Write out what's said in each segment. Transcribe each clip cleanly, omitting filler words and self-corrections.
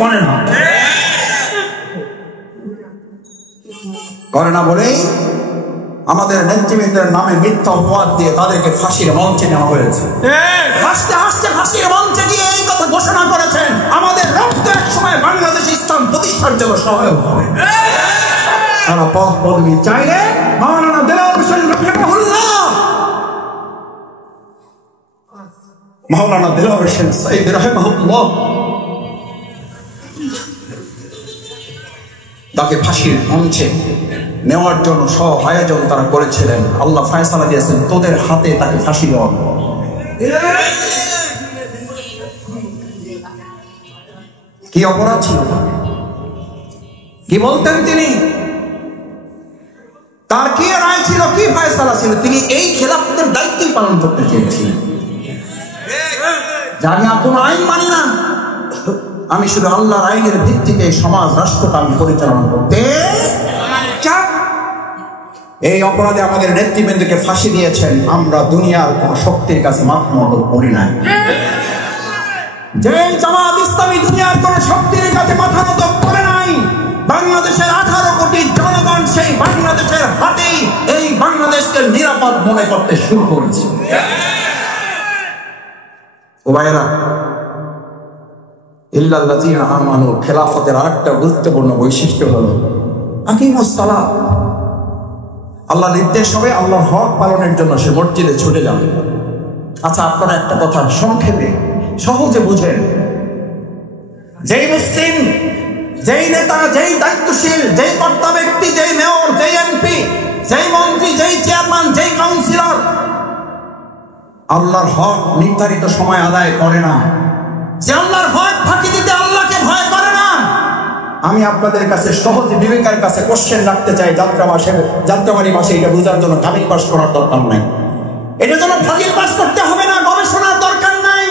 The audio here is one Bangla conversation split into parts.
করে না, করে না বলেই আমাদের নেতৃবৃন্দের নামে মিথ্যা অপবাদ দিয়ে তাদেরকে ফাঁসির মঞ্চে নেওয়া হয়েছে। হাসতে হাসতে ফাঁসির মঞ্চে গিয়ে এই কথা ঘোষণা করেছেন, আমাদের রক্ত এক সময় বাংলাদেশ ইসলাম প্রতিষ্ঠার জন্য সহায়ক হবে। তারা পদ পদবি চাইলে মাওলানা দেলোয়ার হোসেন রাহিমাহুল্লাহ, মাওলানা দেলোয়ার হোসেন সাইদ রাহিমাহুল্লাহ তাকে ফাঁসির মঞ্চে নেওয়ার জন্য সব আয়োজন তারা করেছিলেন। আল্লাহ ফয়সালা দিয়েছেন তোদের হাতে তাকে ফাঁসি দেওয়া। কি অপরাধ ছিল, কি বলতেন তিনি, তার কি রায় ছিল, কি ফয়সালা ছিল, তিনি এই খেলাফতের দায়িত্বই পালন করতে চেয়েছিলেন। জানি কোনো আইন মানি না, আমি শুধু আল্লাহর আইনের ভিত্তিতে সমাজ রাষ্ট্রকে আমি পরিচালনা করতে চাই। এই অপরাধে আমাদের নেতৃবৃন্দকে ফাঁসি দিয়েছেন। আমরা দুনিয়ার কোন শক্তির কাছে মাথা নত করি নাই। যে জামাত ইসলামী দুনিয়ার কোন শক্তির কাছে মাথা নত করে নাই, বাংলাদেশের 18 কোটি জনগণ সেই বাংলাদেশের হাতেই এই বাংলাদেশকে নিরাপদ মনে করতে শুরু করেছে। ও ভাইয়েরা, ইল্লাল্লাযীনা আমানু খেলাফতের আরেকটা গুরুত্বপূর্ণ বৈশিষ্ট্য হলো আকিমুস সালাত। আল্লাহ নির্দেশ হবে, আল্লাহর হক পালনের জন্য সে মসজিদে ছুটে যাবে। আচ্ছা, আপনারা একটা কথা সংক্ষেপে সহজে বুঝেন, যেই মুসলিম, যেই নেতা, যেই দায়িত্বশীল, যেই কর্তা ব্যক্তি, যেই মেয়র, যেই এমপি, যেই মন্ত্রী, যেই চেয়ারম্যান, যেই কাউন্সিলর আল্লাহর হক নির্ধারিত সময় আদায় করে না, যে আল্লাহর হক ফাঁকি দিতে আল্লাহকে ভয় করে না, আমি আপনাদের কাছে সহজে বিবেকের কাছে কোশ্চেন রাখতে চাই। যাত্রাবাড়ি মাসে এটা বোঝার জন্য কামিল পাস করার দরকার নাই, এটার জন্য ফাজিল পাস করতে হবে না, গবেষণার দরকার নাই।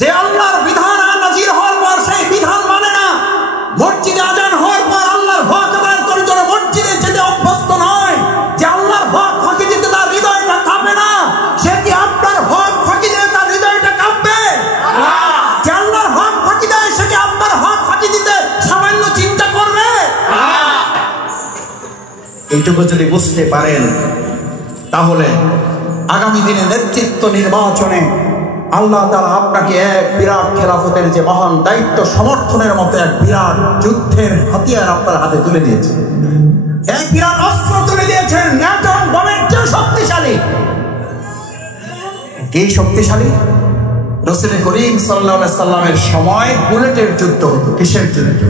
যে আল্লাহর বিধান নাজির হওয়ার পর সেই বিধান মানে না, মসজিদে আজান হওয়ার পর আল্লাহর হক আদায় করার জন্য মসজিদে যেতে অভ্যস্ত নয়, যে আল্লাহর হক ফাঁকি দিতে তার হৃদয়টা কাঁপে না, সে কি আপনার হক ফাঁকি দিতে তার হৃদয়টা কাঁপবে? যে আল্লাহর হক ফাঁকি দেয় সে কি আপনার হক ফাঁকি দিতে সামান্য চিন্তা করবে? এইটুকু যদি বুঝতে পারেন, তাহলে আগামী দিনে নেতৃত্ব নির্বাচনে আল্লাহ তাআলা আপনাকে এক বিরাট খেলাফতের যে মহান দায়িত্ব সমর্থনের মতো এক বিরাট যুদ্ধের হাতিয়ার আপনার হাতে তুলে দিয়েছেন, এক বিরাট অস্ত্র তুলে দিয়েছেন, একজন বমের চেয়ে শক্তিশালী। কি শক্তিশালী? রাসূল করিম সাল্লাল্লাহু আলাইহি সাল্লামের সময় বুলেটের যুদ্ধ হতো। কিসের যুদ্ধ?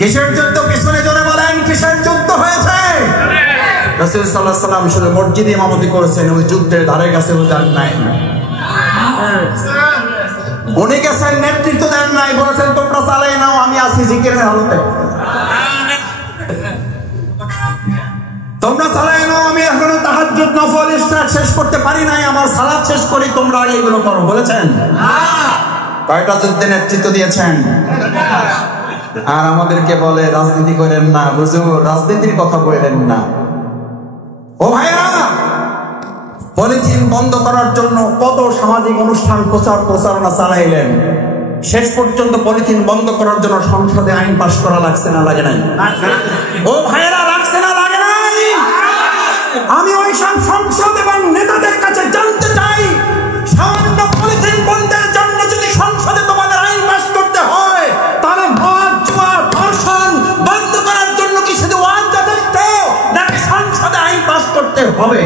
কিসের যুদ্ধ? পিছনে জোরে বলেন, কিসের যুদ্ধ হয়েছে? রাসূল সাল্লাল্লাহু আলাইহি সাল্লাম শুধু মসজিদে ইমামতি করেছেন, ওই যুদ্ধের ধারে কাছে যান নাই। উনি গেছেন, নেতৃত্ব দেন নাই, বলেছেন তোমরা চালাই নাও, আমি আছি জিকিরের হালতে, তোমরা চালাই নাও, আমি এখনো তাহাজ্জুদ নফল ইশরাক শেষ করতে পারি নাই, আমার সালাত শেষ করি, তোমরা এগুলো করো, বলেছেন? কয়টা যুদ্ধে নেতৃত্ব দিয়েছেন? আর আমাদেরকে বলে রাজনীতি করেন না, হুজুর রাজনীতির কথা বলেন না। ও ভাইরা, পলিথিন বন্ধ করার জন্য কত সামাজিক অনুষ্ঠান প্রচারণা চালাইলেন, শেষ পর্যন্ত পলিথিন বন্ধ করার জন্য সংসদে আইন পাস করা লাগছে না লাগে নাই? ও ভাইয়েরা, লাগছে না লাগে নাই? আমি ওই সব সংসদ এবং নেতাদের কাছে জানতে চাই, সামান্য পলিথিন বন্ধের জন্য যদি সংসদে তোমাদের আইন পাস করতে হয়, তাহলে মদ, জুয়া, ধর্ষণ বন্ধ করার জন্য কি শুধু ওয়াজ যথেষ্ট, নাকি সংসদে আইন পাস করতে হবে?